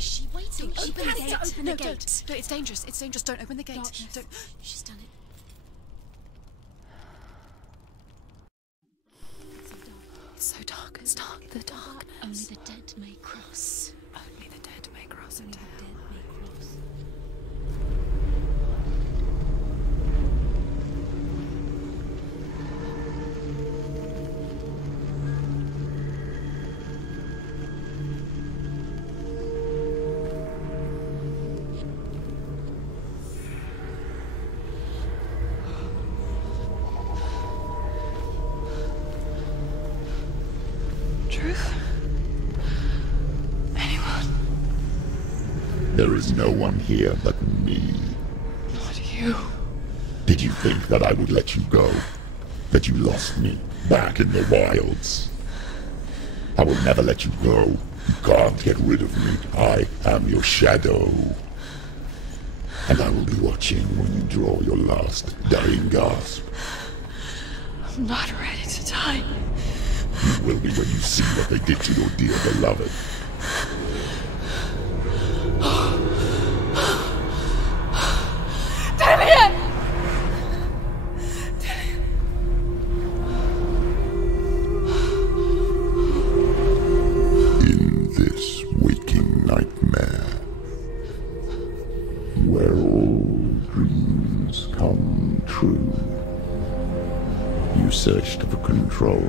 Is she waiting? Don't Open the gate. open the gate. Don't. It's dangerous. It's dangerous. Don't open the gate. Darkness. Don't. She's done it. It's so dark. It's dark. The darkness. Only the dead may cross. Only the dead may cross Only into the hell. dead may cross. Truth? Anyone? There is no one here but me. Not you. Did you think that I would let you go? That you lost me back in the wilds? I will never let you go. You can't get rid of me. I am your shadow. And I will be watching when you draw your last dying gasp. I'm not ready to die. You will be when you see what they did to your dear beloved. Damien! In this waking nightmare, where all dreams come true, you searched for control,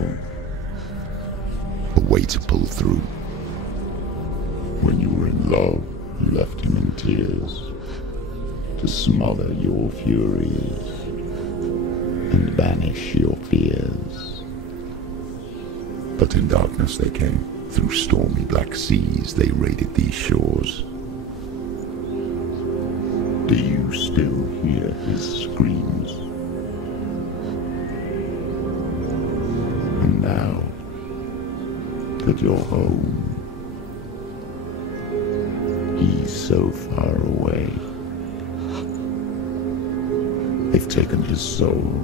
a way to pull through. When you were in love, you left him in tears, to smother your furies and banish your fears. But in darkness they came, through stormy black seas they raided these shores. Do you still hear his screams? And now that you're home, he's so far away. They've taken his soul.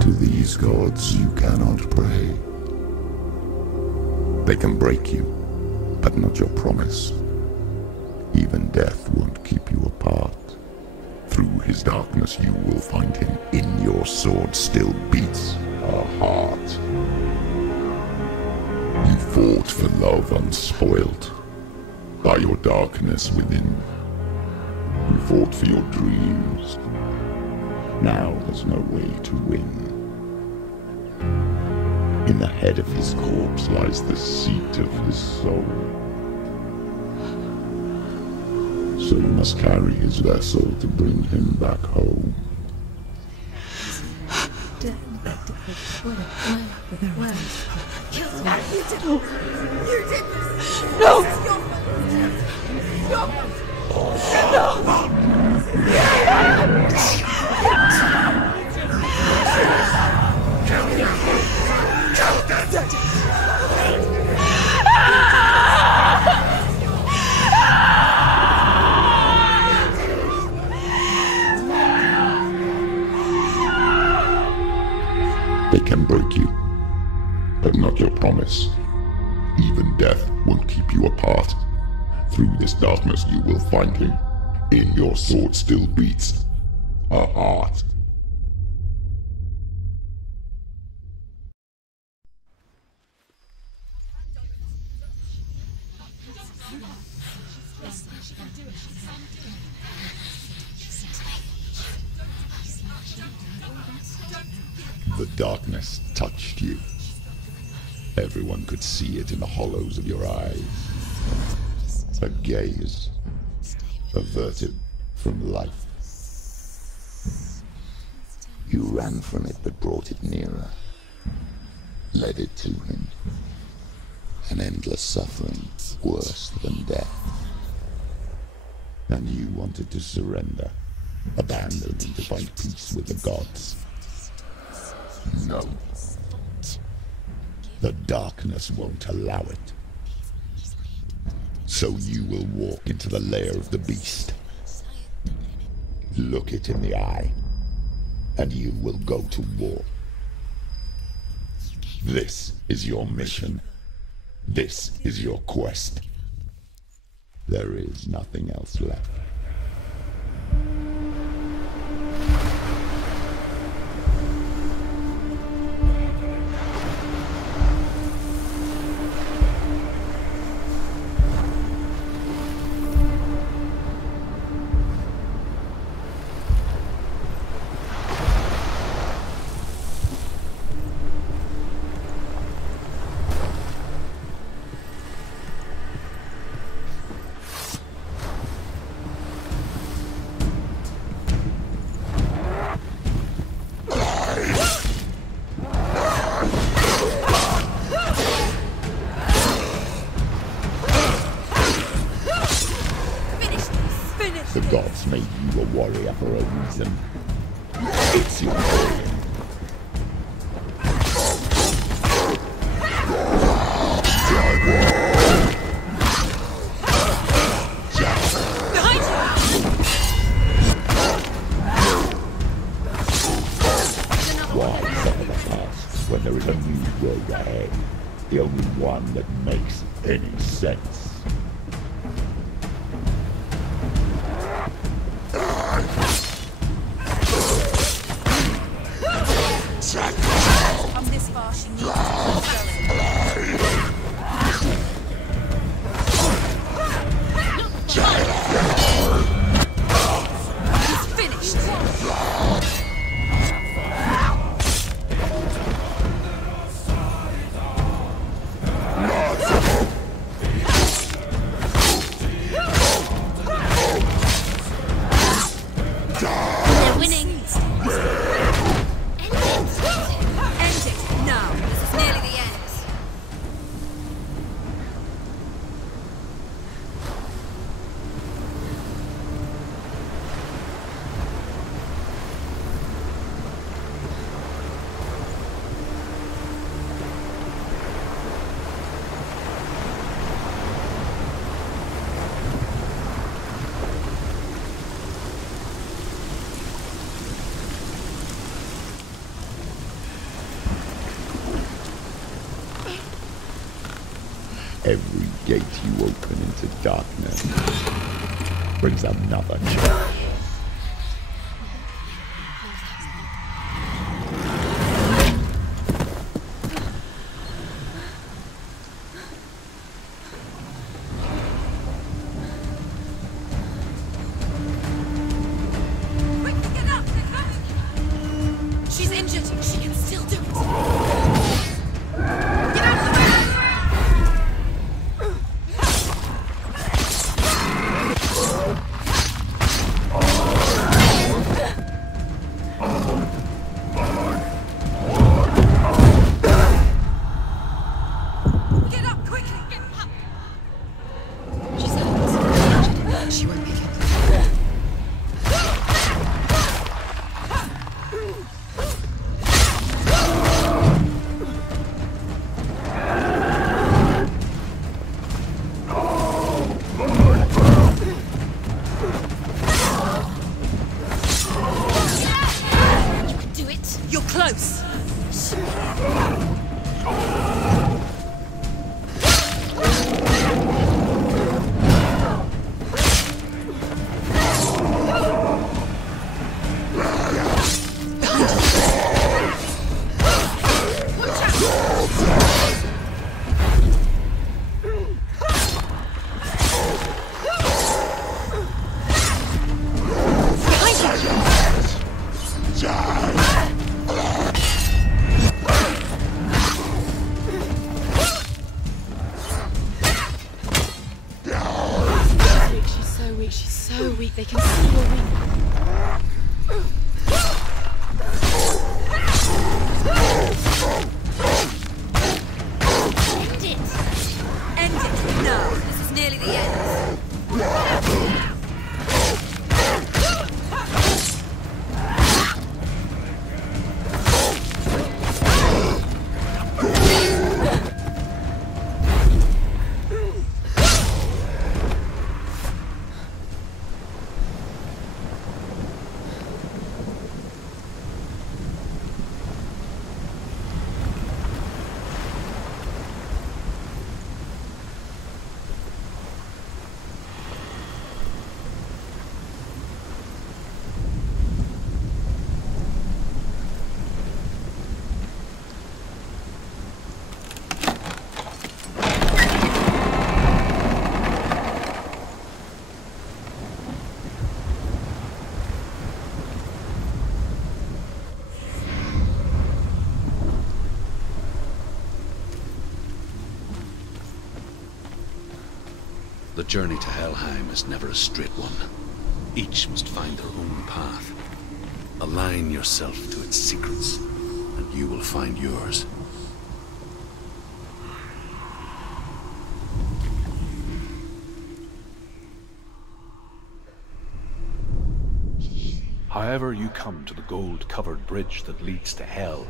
To these gods you cannot pray. They can break you, but not your promise. Even death won't keep you apart. Through his darkness you will find him. In your sword still beats a heart. You fought for love unspoilt by your darkness within. You fought for your dreams. Now there's no way to win. In the head of his corpse lies the seat of his soul. So you must carry his vessel to bring him back home. They can break you, but not your promise. Even death won't keep you apart. Through this darkness you will find him. In your sword still beats a heart. The darkness touched you. Everyone could see it in the hollows of your eyes. A gaze averted from life. You ran from it but brought it nearer. Led it to him. An endless suffering worse than death. And you wanted to surrender. Abandon and to find peace with the gods. No. The darkness won't allow it. So you will walk into the lair of the beast. Look it in the eye, and you will go to war. This is your mission. This is your quest. There is nothing else left. The gods made you a warrior for a reason. It's your calling. Why suffer the past when there is a new world ahead? The only one that makes any sense. Come this far, she needs to keep going. He's finished. They're winning. End it now. This is nearly the end. Every gate you open into darkness brings another change. Quick, get up! They're coming! She's injured. She can still do it. Get out of the way! Get up quickly! Get up! She's out. She won't make it. You can do it. You're close. She's so weak. They can see you're weak. End it! End it now. This is nearly the end. The journey to Helheim is never a straight one. Each must find their own path. Align yourself to its secrets, and you will find yours. However you come to the gold-covered bridge that leads to Hell,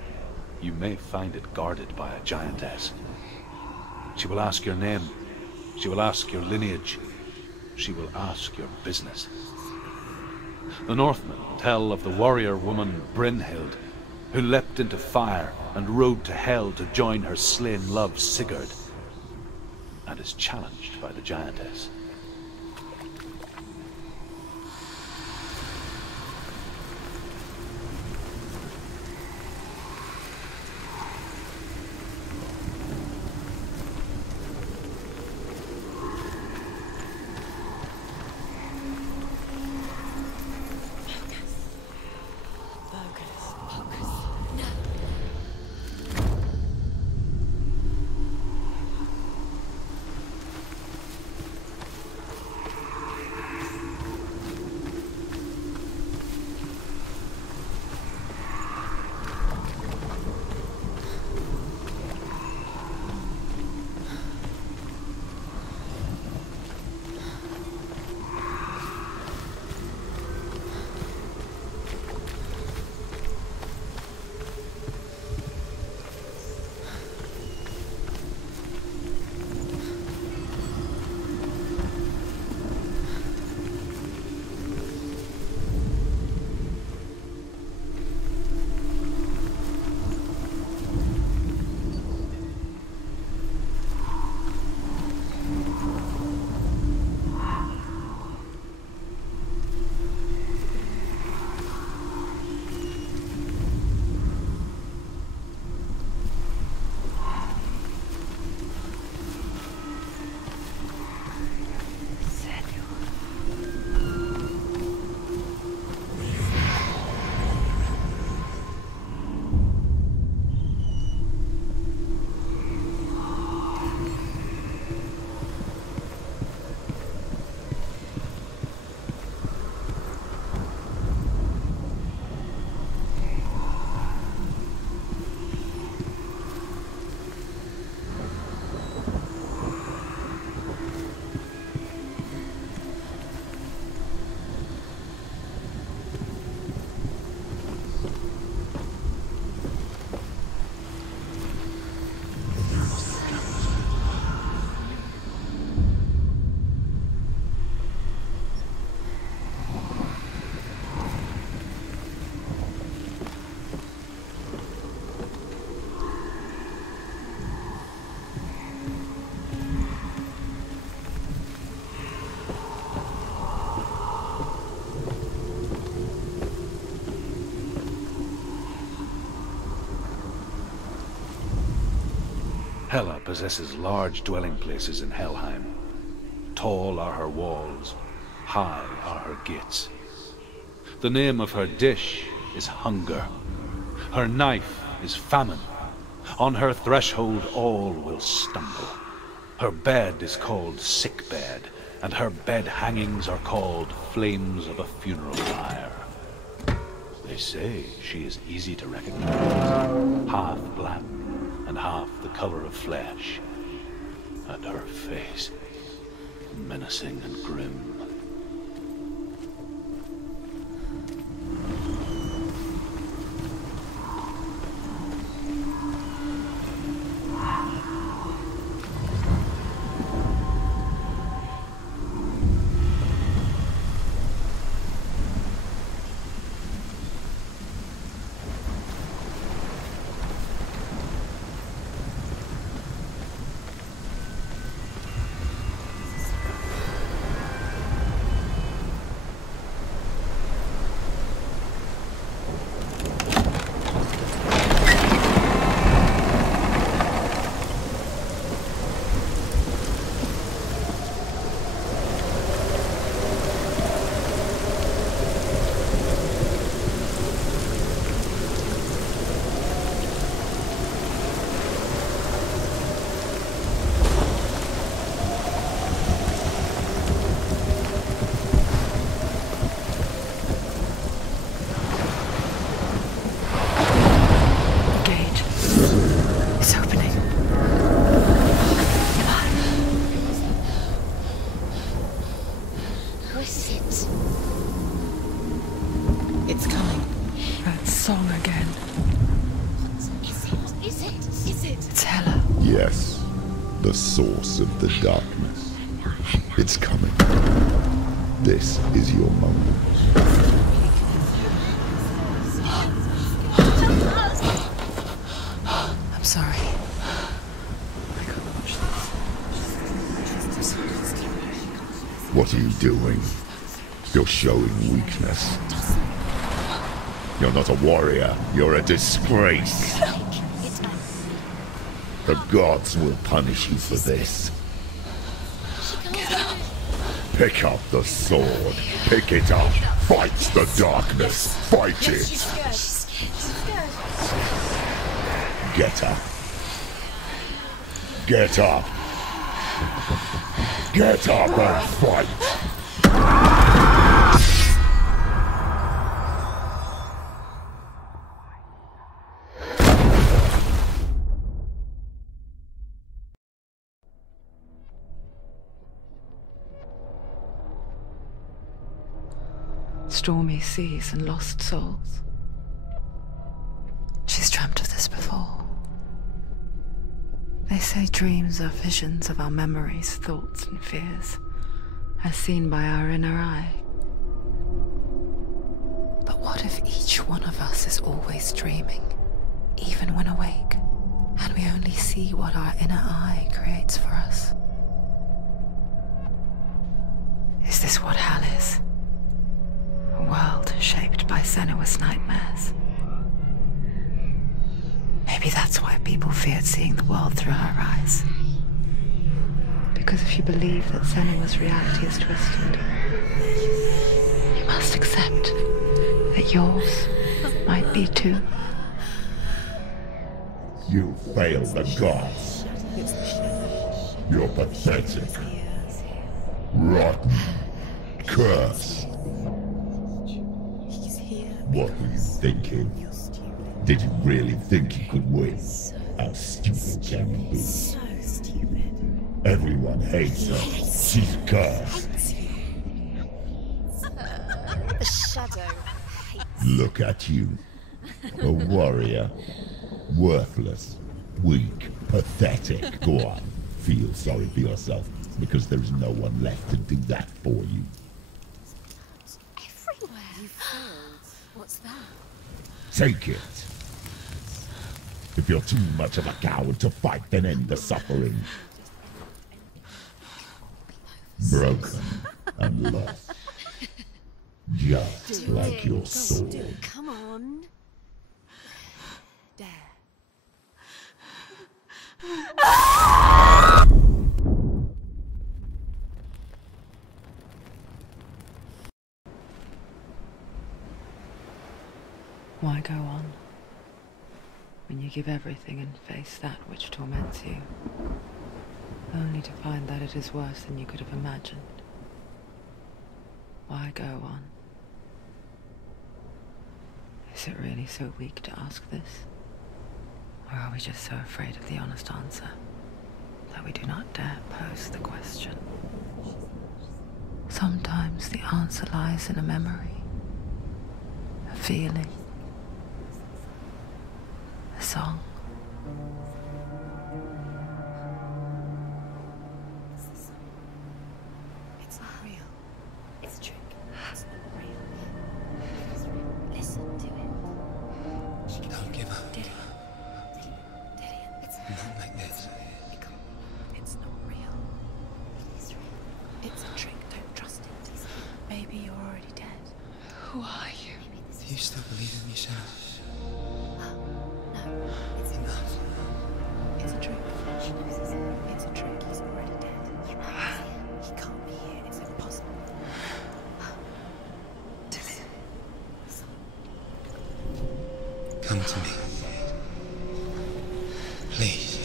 you may find it guarded by a giantess. She will ask your name. She will ask your lineage. She will ask your business. The Northmen tell of the warrior woman Brynhild, who leapt into fire and rode to Hell to join her slain love Sigurd, and is challenged by the giantess. Hela possesses large dwelling places in Helheim. Tall are her walls, high are her gates. The name of her dish is hunger. Her knife is famine. On her threshold all will stumble. Her bed is called sick bed, and her bed hangings are called flames of a funeral pyre. They say she is easy to recognize, half black and half the color of flesh, and her face menacing and grim. is it? It's coming. That song again. Is it? Is it? Is it? It's Hella. Yes, the source of the darkness. It's coming. This is your moment. I'm sorry. I can't watch this. What are you doing? You're showing weakness. You're not a warrior. You're a disgrace. The gods will punish you for this. Pick up the sword. Pick it up. Fight the darkness. Fight it. Get up. Get up. Get up and fight. Stormy seas and lost souls. She's dreamt of this before. They say dreams are visions of our memories, thoughts and fears, as seen by our inner eye. But what if each one of us is always dreaming, even when awake, and we only see what our inner eye creates for us? Is this what hell is? A world shaped by Senua's nightmares. Maybe that's why people feared seeing the world through her eyes. Because if you believe that Senua's reality is twisted, you must accept that yours might be too. You failed the gods. You're pathetic. Rotten. Cursed. What were you thinking? Did you really think you could win? How stupid can you be? So stupid. Everyone hates her. She's cursed. The shadow hates. Look at you. A warrior. Worthless. Weak. Pathetic. Go on. Feel sorry for yourself, because there is no one left to do that for you. Everywhere. You failed. What's that? Take it. If you're too much of a coward to fight, then end the suffering. Broken and lost. Just like your sword. Come on. Dare. Why go on when you give everything and face that which torments you, only to find that it is worse than you could have imagined? Why go on? Is it really so weak to ask this? Or are we just so afraid of the honest answer that we do not dare pose the question? Sometimes the answer lies in a memory, a feeling, a song. It's not real. It's a trick. It's not real. It is real. Listen to it. She Don't give up. did it. Did it. It's Not like this. it can't. It's not real. It is real. It's a trick. Don't trust it. Maybe you're already dead. Who are you? Maybe this Do you still believe in me, Senua? No. It's Enough. It's a trick. She knows it's a trick. He's already dead. He can't be here. It's impossible. Come to me. Please.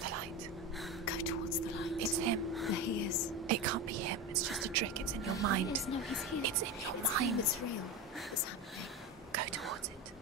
The light. Go towards the light. It's him. There he is. It can't be him. It's just a trick. It's in your mind. No, he's here. It's in your mind. It's real. It's happening. Go towards it.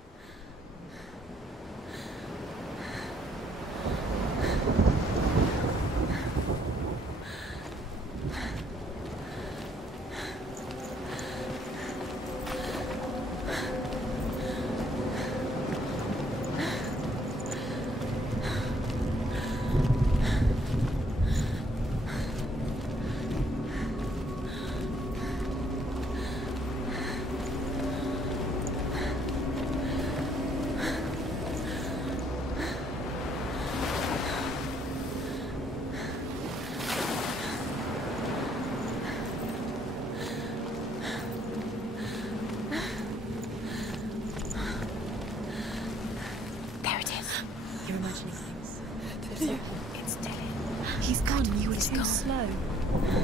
It's Dylan. He's gone. You were too slow.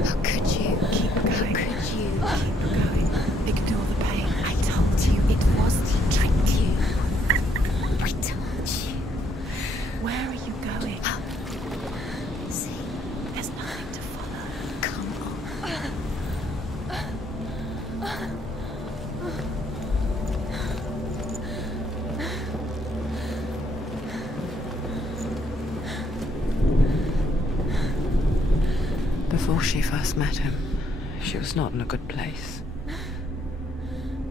How could you? Keep going. How could you? Keep going. Ignore the pain. I told you it was the trick you. I told you. Where are you going? Up. See? There's nothing to follow. Come on. Before she first met him, she was not in a good place.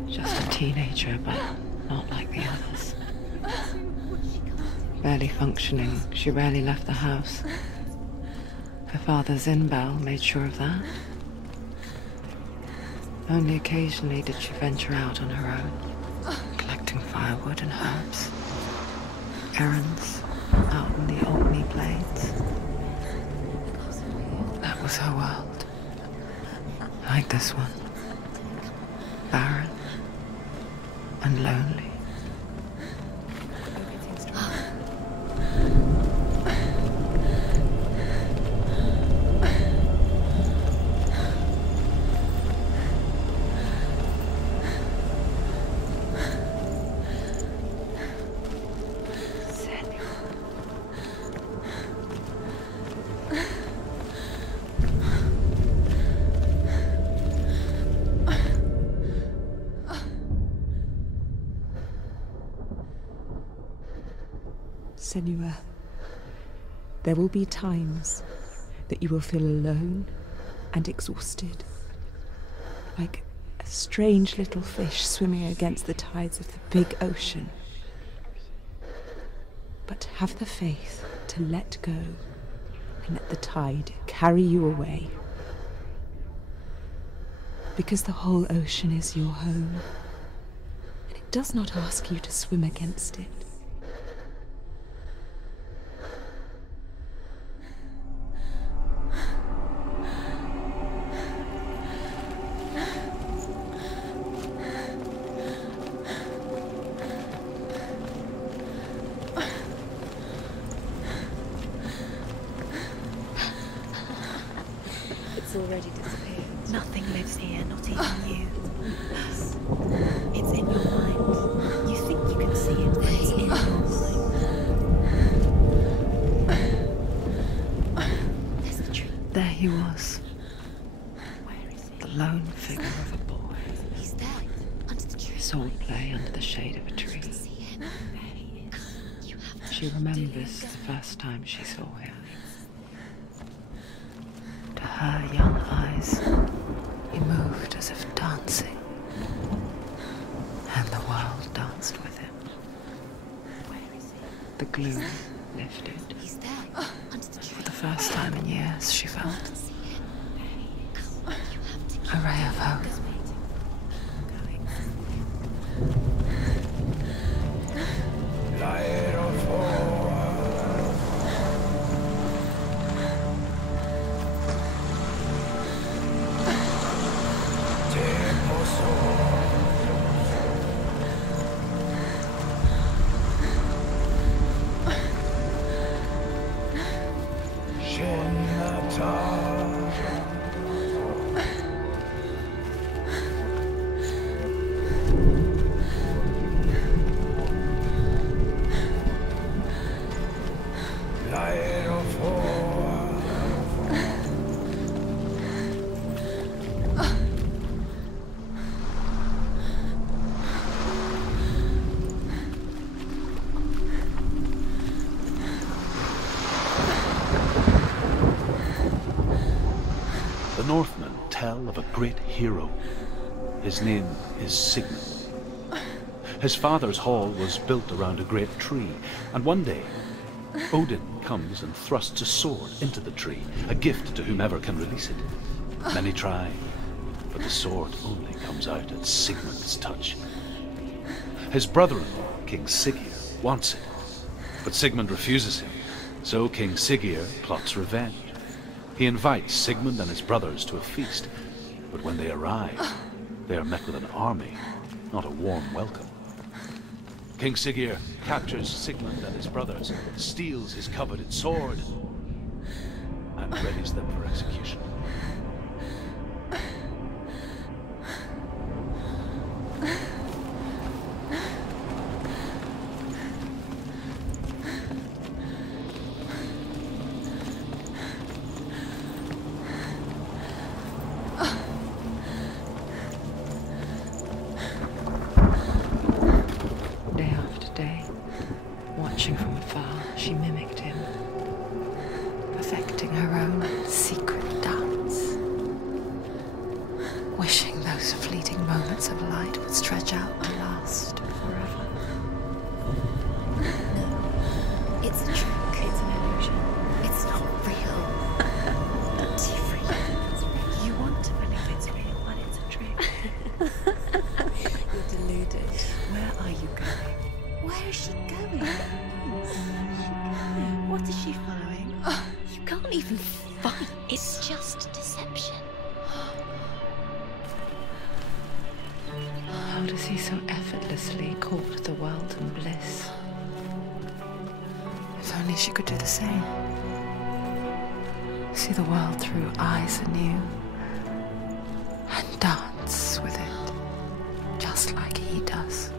Just a teenager, but not like the others. Barely functioning, she rarely left the house. Her father's in-bell made sure of that. Only occasionally did she venture out on her own, collecting firewood and herbs. Errands out in the Orkney Blades. That was her world. Like this one. Barren and lonely. Senua, there will be times that you will feel alone and exhausted, like a strange little fish swimming against the tides of the big ocean. But have the faith to let go and let the tide carry you away. Because the whole ocean is your home, and it does not ask you to swim against it. Already disappeared. Nothing lives here, not even you. It's in your mind. You think you can see it, but it's in your mind. There's the tree. There he was. Where is he? The lone figure of a boy. He's there, under the tree. Swordplay under the shade of a tree. See him? There he is. You have She remembers the first time she saw him. To her young eyes, he moved as if dancing, and the world danced with him. Where is he? The gloom lifted. He's there, under the tree. For the first time in years, she felt See him? There he is. You have to a ray of hope. The Northmen tell of a great hero. His name is Sigmund. His father's hall was built around a great tree, and one day Odin comes and thrusts a sword into the tree, a gift to whomever can release it. Many try, but the sword only comes out at Sigmund's touch. His brother-in-law, King Siggeir, wants it, but Sigmund refuses him, so King Siggeir plots revenge. He invites Sigmund and his brothers to a feast, but when they arrive, they are met with an army, not a warm welcome. King Siggeir captures Sigmund and his brothers, steals his coveted sword, and readies them for execution. Watching from afar, she mimicked him, perfecting her own secret dance, wishing those fleeting moments of light would stretch out to last forever. No, it's a trick. It's an illusion. It's not real. It's real. You want to believe it's real, but it's a trick. You're deluded. Where are you going? Where is she going? What is she following? You can't even fight. It's just deception. How does he so effortlessly court the world and bliss? If only she could do the same. See the world through eyes anew and dance with it, just like he does.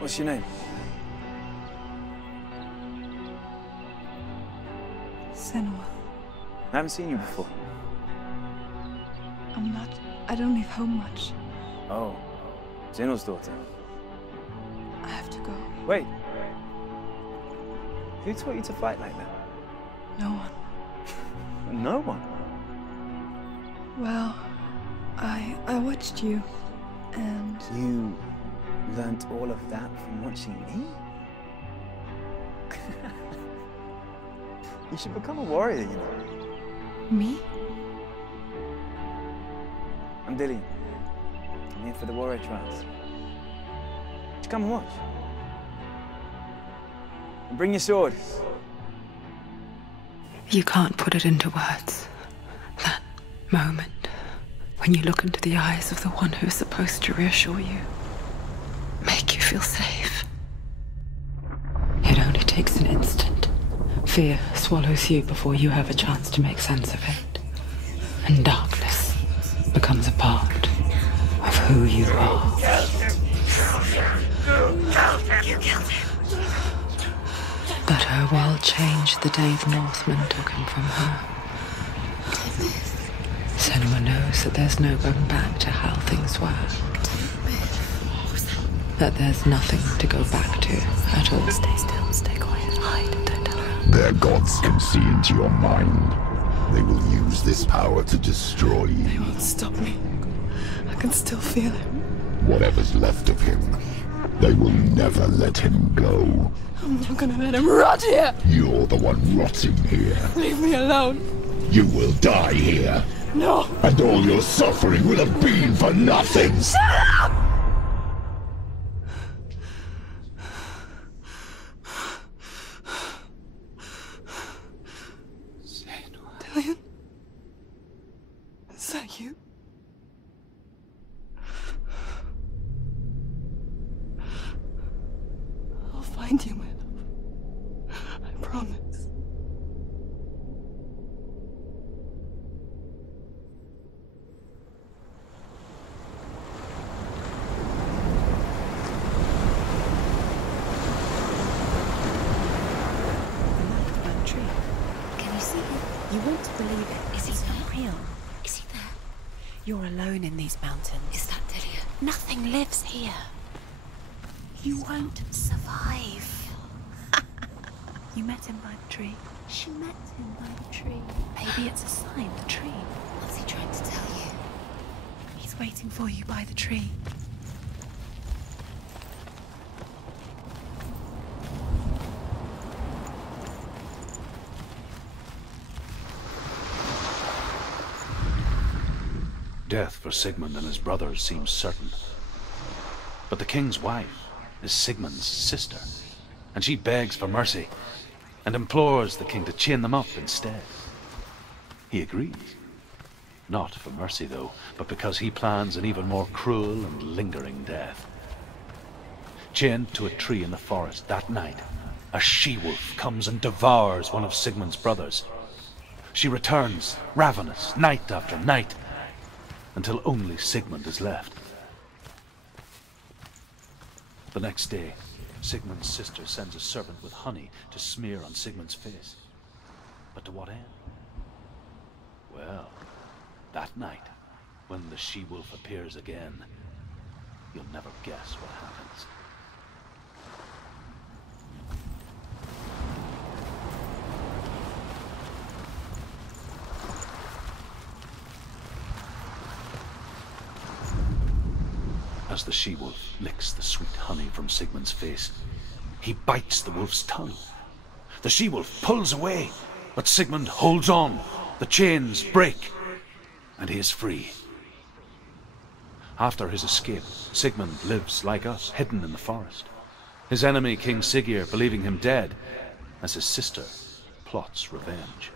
What's your name? Senua. I haven't seen you before. I don't leave home much. Oh, Zenua's daughter. I have to go. Wait. Who taught you to fight like that? No one. No one? Well, I watched you, and... You learnt all of that from watching me? You should become a warrior, you know. Me? I'm Dillian. I'm here for the warrior trials. Just come and watch. And bring your sword. You can't put it into words. That moment when you look into the eyes of the one who is supposed to reassure you, make you feel safe. It only takes an instant. Fear swallows you before you have a chance to make sense of it. And darkness becomes a part of who you are. You killed him. But her world changed the day the Northmen took him from her. Senua knows that there's no going back to how things were. That there's nothing to go back to at all. Stay still, stay quiet, hide, don't tell her. Their gods can see into your mind. They will use this power to destroy you. They won't stop me. I can still feel him. Whatever's left of him, they will never let him go. I'm not gonna let him rot here! You're the one rotting here. Leave me alone! You will die here. No! And all your suffering will have been for nothing. Shut up! Dillian? Is that you? I'll find you, my love. I promise. You want to believe it. Is he not real? Is he there? You're alone in these mountains. Is that Dillian? Nothing lives here. You won't survive. You met him by the tree. She met him by the tree. Maybe it's a sign, the tree. What's he trying to tell you? He's waiting for you by the tree. Death for Sigmund and his brothers seems certain. But the king's wife is Sigmund's sister, and she begs for mercy and implores the king to chain them up instead. He agrees. Not for mercy, though, but because he plans an even more cruel and lingering death. Chained to a tree in the forest that night, a she-wolf comes and devours one of Sigmund's brothers. She returns, ravenous, night after night, until only Sigmund is left. The next day, Sigmund's sister sends a servant with honey to smear on Sigmund's face. But to what end? Well, that night, when the she-wolf appears again, you'll never guess what happens. As the she-wolf licks the sweet honey from Sigmund's face, he bites the wolf's tongue. The she-wolf pulls away, but Sigmund holds on. The chains break, and he is free. After his escape, Sigmund lives like us, hidden in the forest. His enemy, King Siggeir, believing him dead, as his sister plots revenge.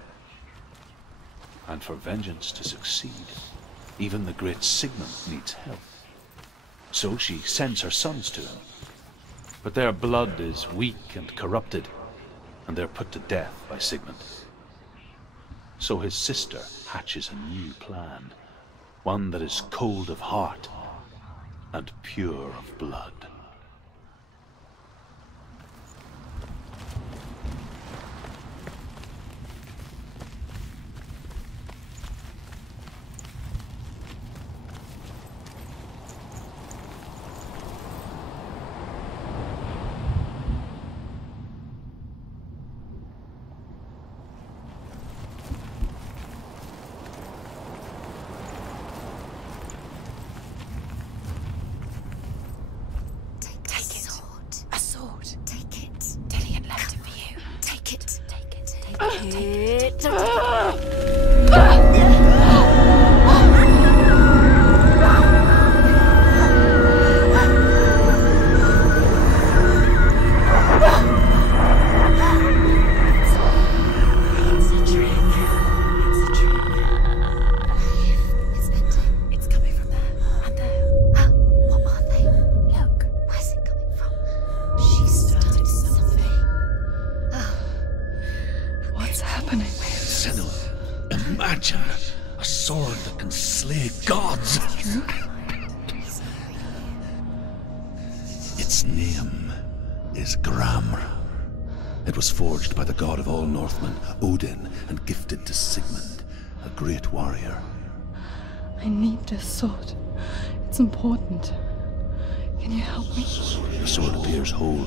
And for vengeance to succeed, even the great Sigmund needs help. So she sends her sons to him. But their blood is weak and corrupted, and they're put to death by Sigmund. So his sister hatches a new plan, one that is cold of heart and pure of blood. Its name is Gramr. It was forged by the god of all Northmen, Odin, and gifted to Sigmund, a great warrior. I need this sword. It's important. Can you help me? The sword appears whole,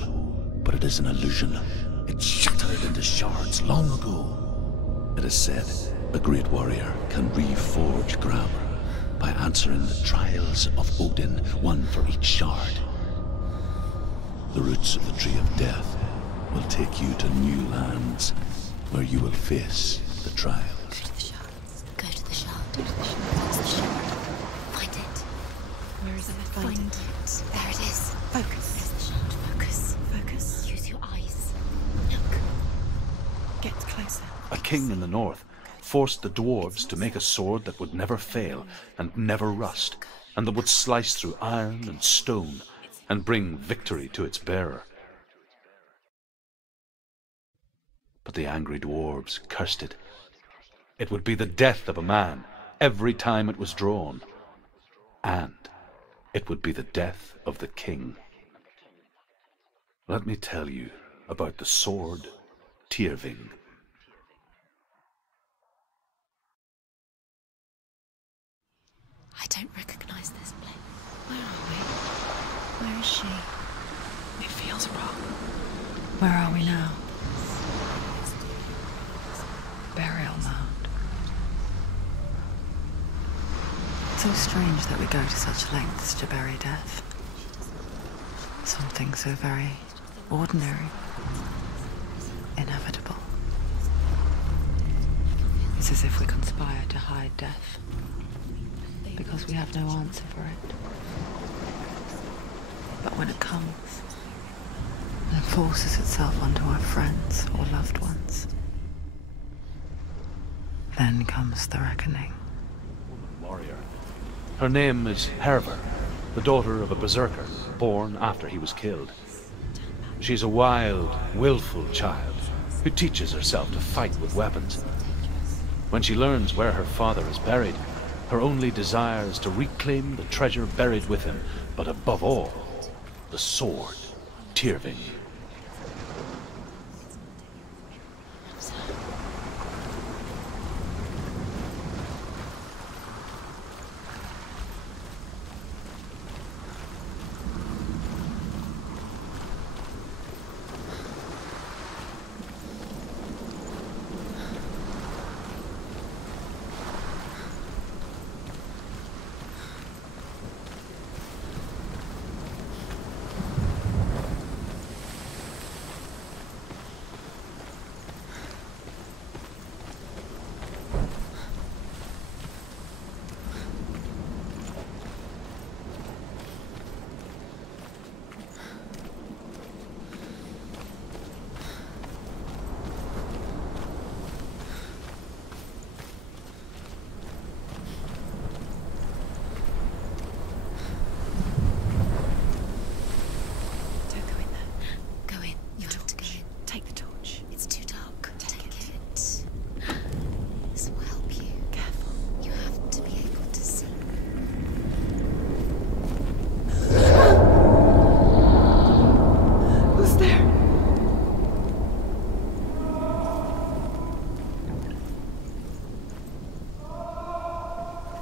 but it is an illusion. It shattered into shards long ago. It is said a great warrior can reforge Gramr by answering the trials of Odin, one for each shard. The roots of the Tree of Death will take you to new lands, where you will face the trials. Go to the shards. Go to the shard. What's the shard? Find it. Where is it? Find it. There it is. Focus. There's the shard. Focus. Focus. Use your eyes. Look. Get closer. A king in the north forced the dwarves to make a sword that would never fail and never rust, and that would slice through iron and stone and bring victory to its bearer. But the angry dwarves cursed it. It would be the death of a man every time it was drawn, and it would be the death of the king. Let me tell you about the sword Tyrving. I don't recognize this place. Where are we? Where is she? It feels wrong. Where are we now? so strange that we go to such lengths to bury death. Something so very ordinary, inevitable. It's as if we conspire to hide death, because we have no answer for it. But when it comes, and forces itself onto our friends or loved ones, then comes the reckoning. Warrior. Her name is Herver, the daughter of a berserker, born after he was killed. She's a wild, willful child who teaches herself to fight with weapons. When she learns where her father is buried, her only desire is to reclaim the treasure buried with him, but above all, the sword, Tyrving.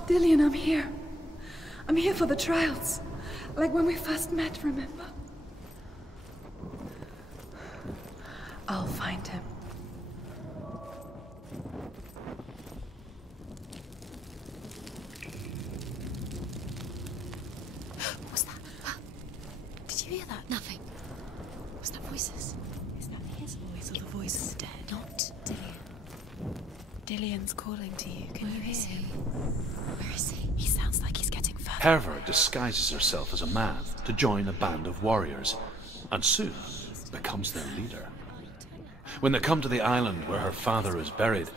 Dillian, I'm here. I'm here for the trials. Like when we first met, remember? I'll find him. What was that? Did you hear that? Nothing. Was that voices? Is that his voice or the voice of the dead? Not Dillian. Dillian's calling to you. Can you hear him? Where is he? He sounds like he's getting further. Herver disguises herself as a man to join a band of warriors, and soon becomes their leader. When they come to the island where her father is buried,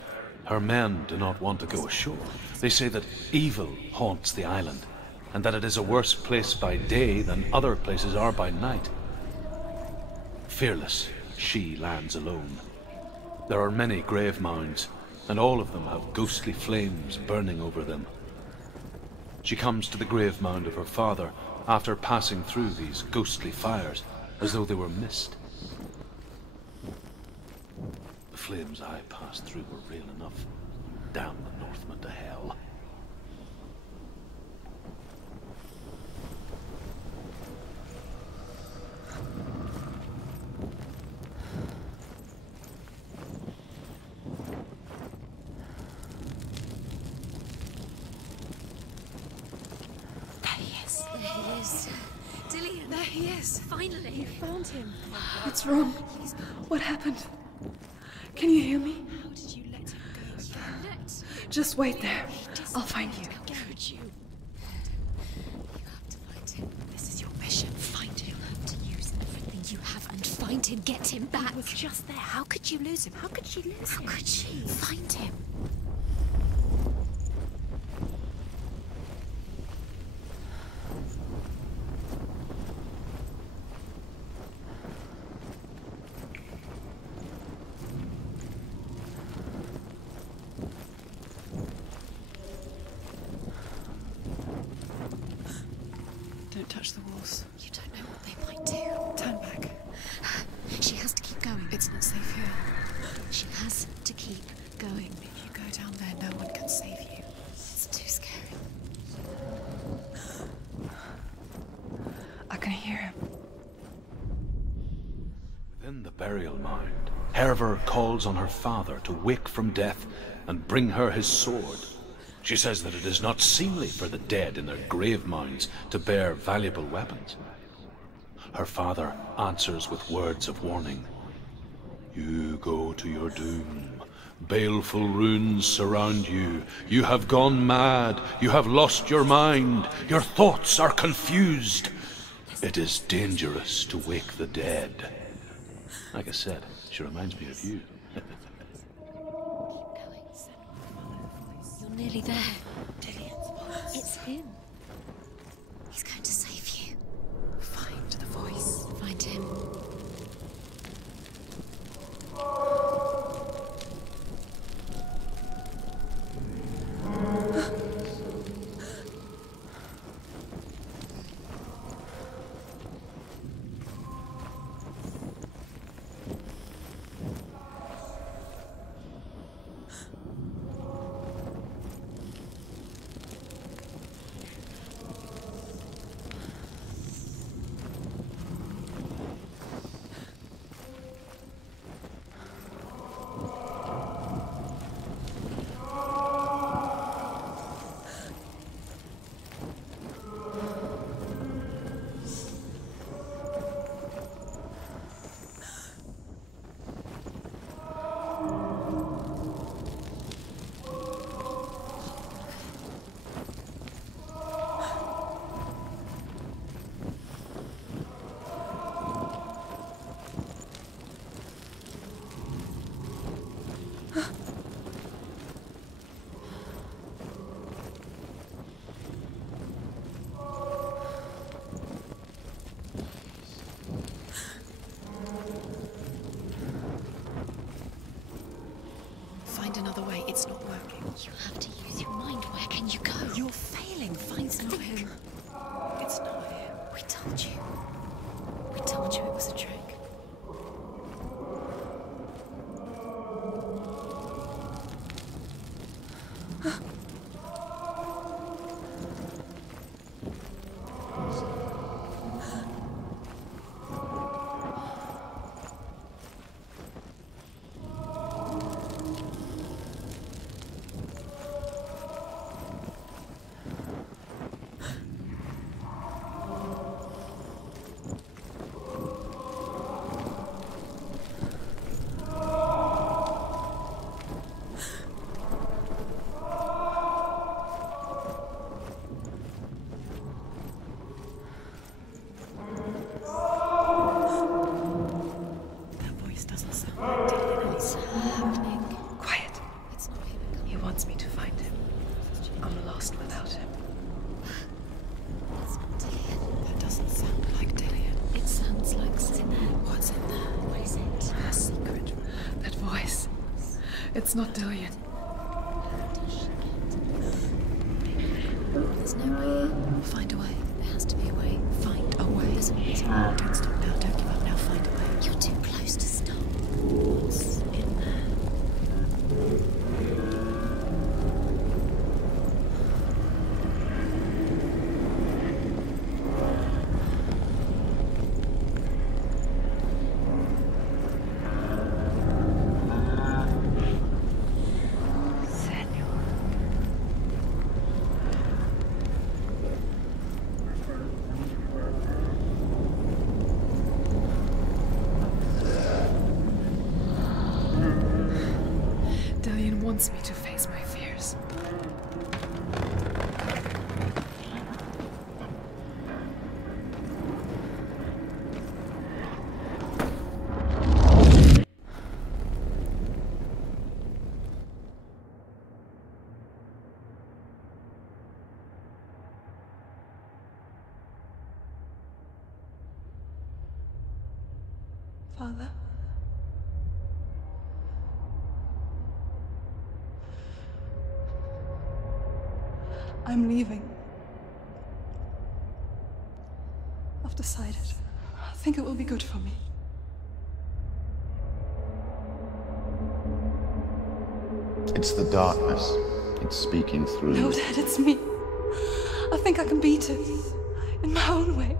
her men do not want to go ashore. They say that evil haunts the island, and that it is a worse place by day than other places are by night. Fearless, she lands alone. There are many grave mounds, and all of them have ghostly flames burning over them. She comes to the grave mound of her father after passing through these ghostly fires, as though they were mist. The flames I passed through were real enough. Damn the Northmen to hell. Dillian! There he is! Finally! You found him! What's wrong? What happened? Can you hear me? How did you let him go? You let... Just wait there. I'll find you. How could you? You have to find him. This is your mission. Find him. You have to use everything you have and find him. Get him back. He was just there. How could you lose him? How could she lose him? How could she? Find him. Don't touch the walls. You don't know what they might do. Turn back. She has to keep going. It's not safe here. She has to keep going. If you go down there, no one can save you. It's too scary. I can hear him. Within the burial mound, Herver calls on her father to wake from death and bring her his sword. She says that it is not seemly for the dead in their grave mounds to bear valuable weapons. Her father answers with words of warning. You go to your doom. Baleful runes surround you. You have gone mad. You have lost your mind. Your thoughts are confused. It is dangerous to wake the dead. Like I said, she reminds me of you. You're nearly there. It's him. He's going to save you. Find the voice. Find him. Another way, it's not working. You have to use your mind. Where can you go? You're failing. Find something. It's not him. It's not him. We told you. We told you it was a trick. It's not Dillian. There's no way. Find a way. There has to be a way. Find a way. There's always a way. Don't stop now. Don't give up now. Find a way. You're too close to stop. What's in there? Wants me to face my fears. Father? I'm leaving. I've decided. I think it will be good for me. It's the darkness. It's speaking through. No, Dad, it's me. I think I can beat it. In my own way.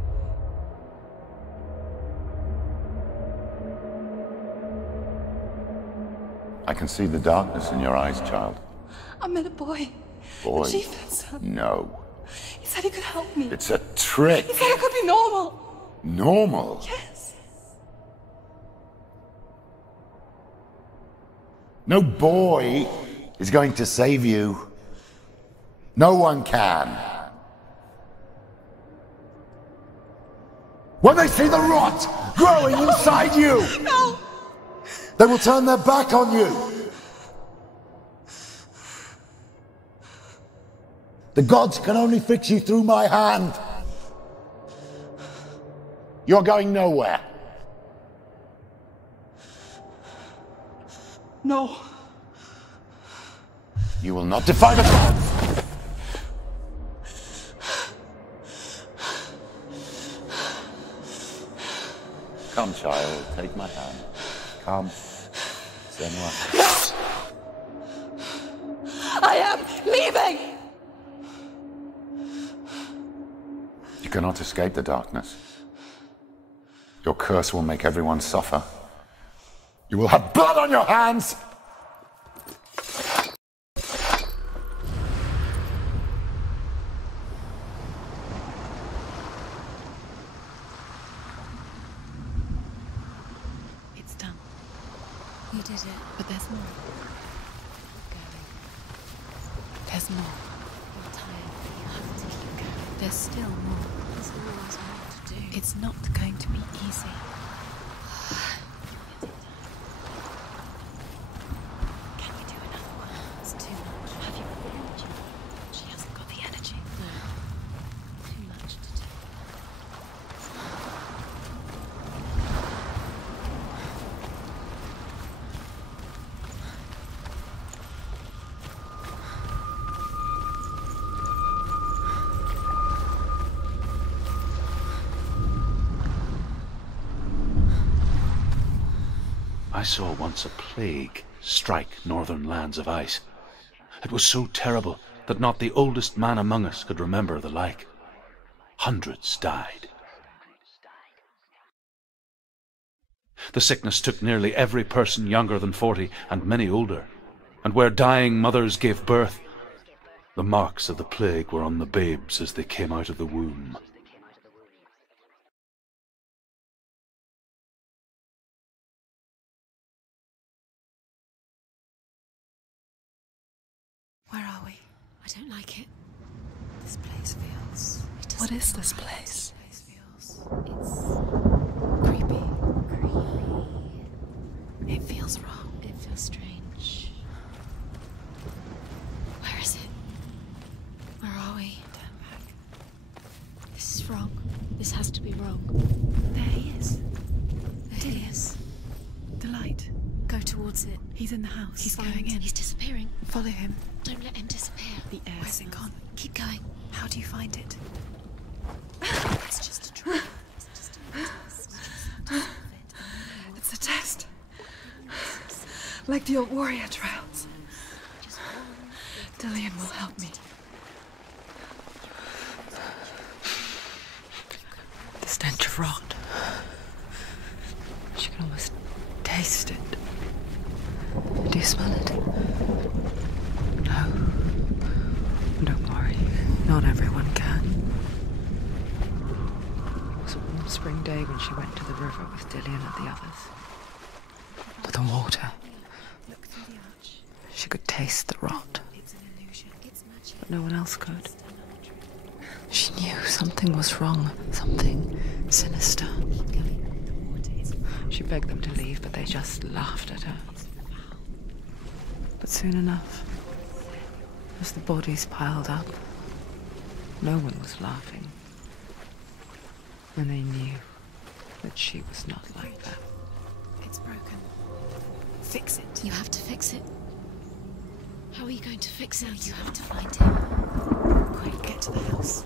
I can see the darkness in your eyes, child. I met a boy. Boy, The chief said so. no. He said he could help me. It's a trick. He said I could be normal. Normal? Yes. No boy is going to save you. No one can. When they see the rot growing inside you, No! they will turn their back on you. The gods can only fix you through my hand. You're going nowhere. No. You will not defy the gods. Come, child, take my hand. Come, Senua. I am leaving! You cannot escape the darkness. Your curse will make everyone suffer. You will have blood on your hands! It's done. You did it, but there's more. Going. There's more. You're tired, but you have to keep going. There's still more. There's always more to do. It's not going to be easy. Can you do another one? It's too much. Have you got the energy? She hasn't got the energy. No. Too much to do. I saw once a plague strike northern lands of ice. It was so terrible that not the oldest man among us could remember the like. Hundreds died. The sickness took nearly every person younger than 40 and many older, and where dying mothers gave birth, the marks of the plague were on the babes as they came out of the womb. Where are we? I don't like it. This place feels... What is this place? This place feels... It's... creepy. It feels wrong. It feels strange. Where is it? Where are we? Turn back. This is wrong. This has to be wrong. There he is. There he is. The light. Go towards it. He's in the house. He's going in. He's disappearing. Follow him. Don't let him disappear. The air. Where's it gone? Keep going. How do you find it? It's just a trick. It's just a test. It's a test. Like the old warrior trials. Dillian will help me. The stench of rot. She can almost taste it. Do you smell it? No. Don't worry. Not everyone can. It was a warm spring day when she went to the river with Dillian and the others. But the water. She could taste the rot. But no one else could. She knew something was wrong. Something sinister. She begged them to leave, but they just laughed at her. But soon enough, as the bodies piled up, no one was laughing. And they knew that she was not like that. It's broken. Fix it. You have to fix it. How are you going to fix it? You have to find him. Quick, get to the house.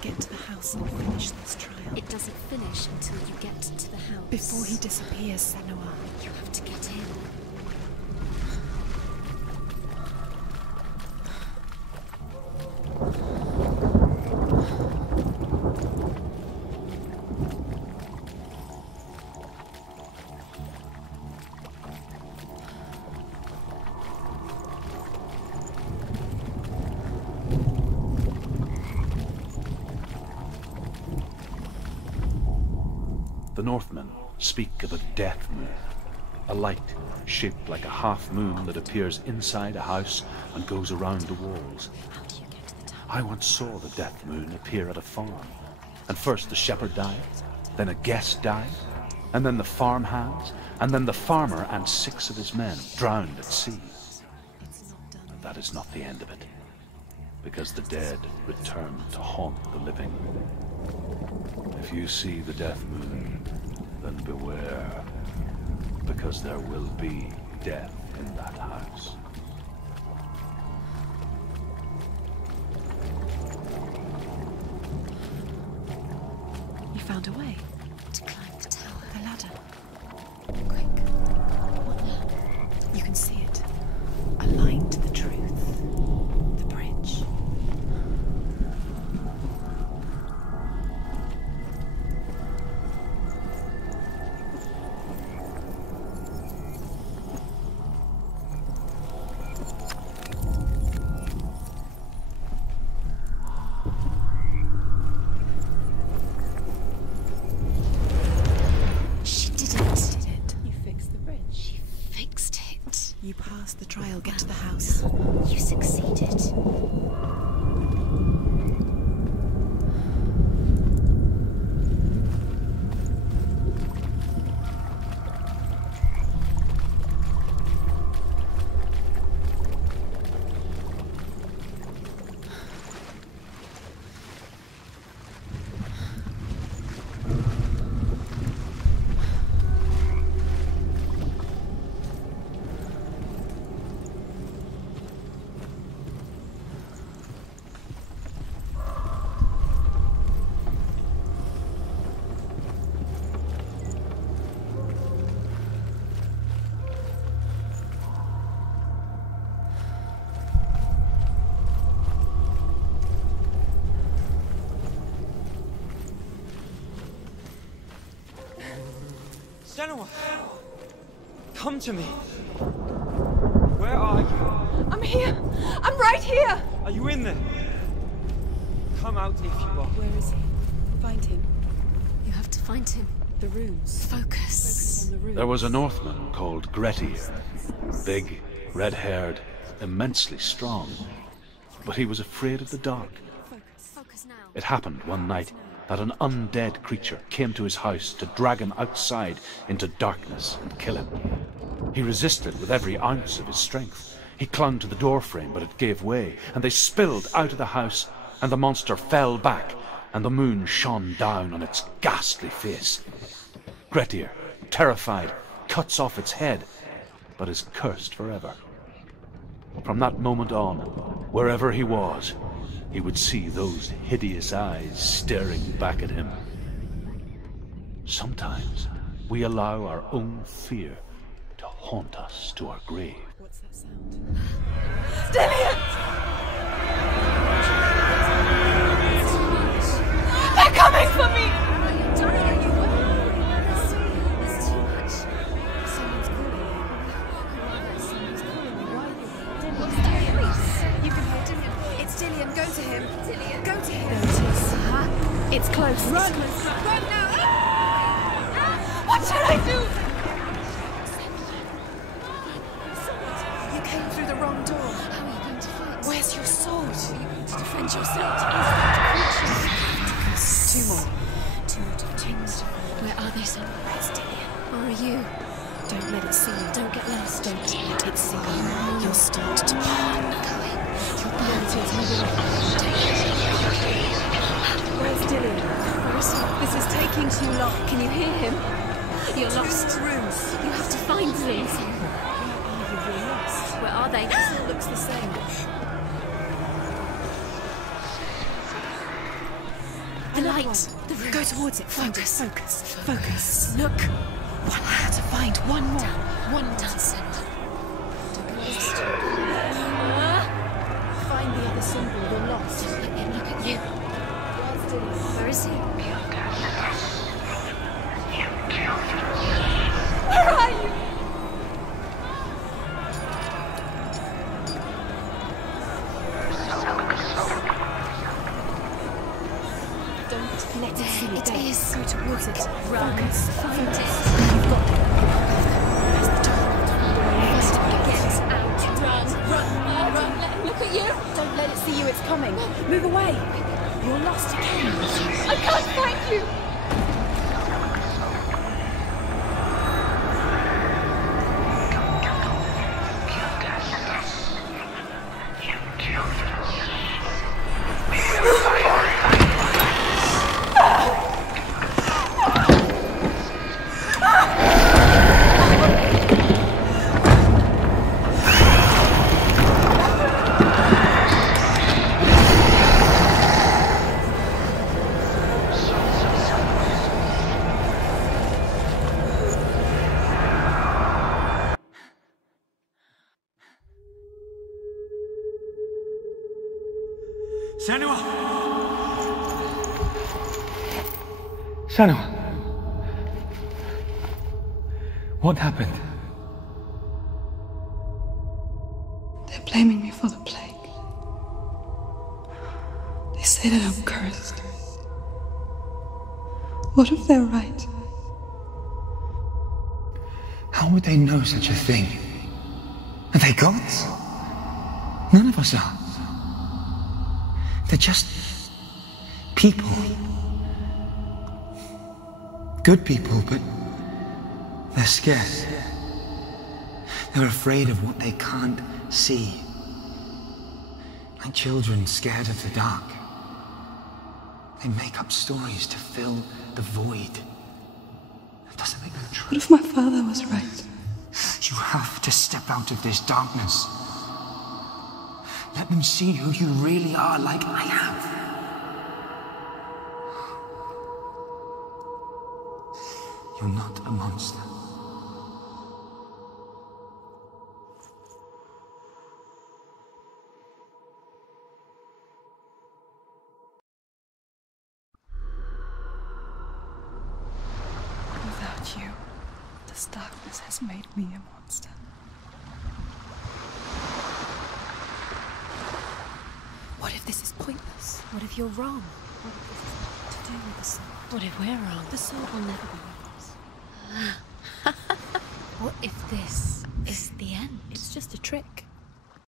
Get to the house and finish this trial. It doesn't finish until you get to the house. Before he disappears, Senua. You have to get in. The Northmen speak of a death moon, a light shaped like a half moon that appears inside a house and goes around the walls. I once saw the death moon appear at a farm, and first the shepherd died, then a guest died, and then the farmhands, and then the farmer and 6 of his men drowned at sea. And that is not the end of it, because the dead return to haunt the living. If you see the death moon, then beware, because there will be death in that house. You found a way to climb the tower. The ladder. Quick. What now? You can see it. A line to the truth. The bridge. You passed the trial, get to the house. You succeeded. Senua! Come to me! Where are you? I'm here! I'm right here! Are you in there? Come out if you are. Where is he? Find him. You have to find him. The runes. Focus on the runes. There was a Northman called Grettir, big, red-haired, immensely strong, but he was afraid of the dark. Focus now. It happened one night that an undead creature came to his house to drag him outside into darkness and kill him. He resisted with every ounce of his strength. He clung to the doorframe, but it gave way, and they spilled out of the house, and the monster fell back, and the moon shone down on its ghastly face. Grettir, terrified, cuts off its head, but is cursed forever. From that moment on, wherever he was, he would see those hideous eyes staring back at him. Sometimes we allow our own fear to haunt us to our grave. What's that sound? Dillian! They're coming for me! There's too much. Someone's calling you. Someone's calling you. What's that voice? You can hear Dillian. It's Dillian. Go to him. Dillian. Go to him. It's close. Run! Run now! What should I do? You came through the wrong door. How are you going to fight? Where's your sword? Are you going to defend yourself? Two more. Two more to find. Where are they, son? Where's Dillian? Or are you? Don't let it see you. Don't get lost. Don't let it see you. You'll start to burn. Going. You'll burn to Where's Dillian? Where is he? This is taking too long. Can you hear him? You're lost. Rooms. You have to find them. Where are they? It all looks the same. The light. The room. Go towards it. Focus. Focus. Focus. Look. One. I have to find one more. One Johnson. Find the other symbol. You're lost. Don't let him look at you. Where is he? Where are you? Don't Let it see you. It is. Go towards it. Run. Focus. Find it. You've got it. Where's the door? Get out. Run. Let him look at you. Don't let it see you. It's coming. Move away. You're lost again. I can't find you! Senua! Senua! What happened? They're blaming me for the plague. They say that I'm cursed. What if they're right? How would they know such a thing? Are they gods? None of us are. They're just people. Good people, but they're scared. They're afraid of what they can't see. Like children scared of the dark. They make up stories to fill the void. That doesn't make them true. What if my father was right? You have to step out of this darkness. Let them see who you really are, like I have. You're not a monster. Without you, this darkness has made me a monster. What if this is pointless? What if you're wrong? What if this is not to do with the sword? What if we're wrong? The sword will never be yours. What if this is the end? It's just a trick.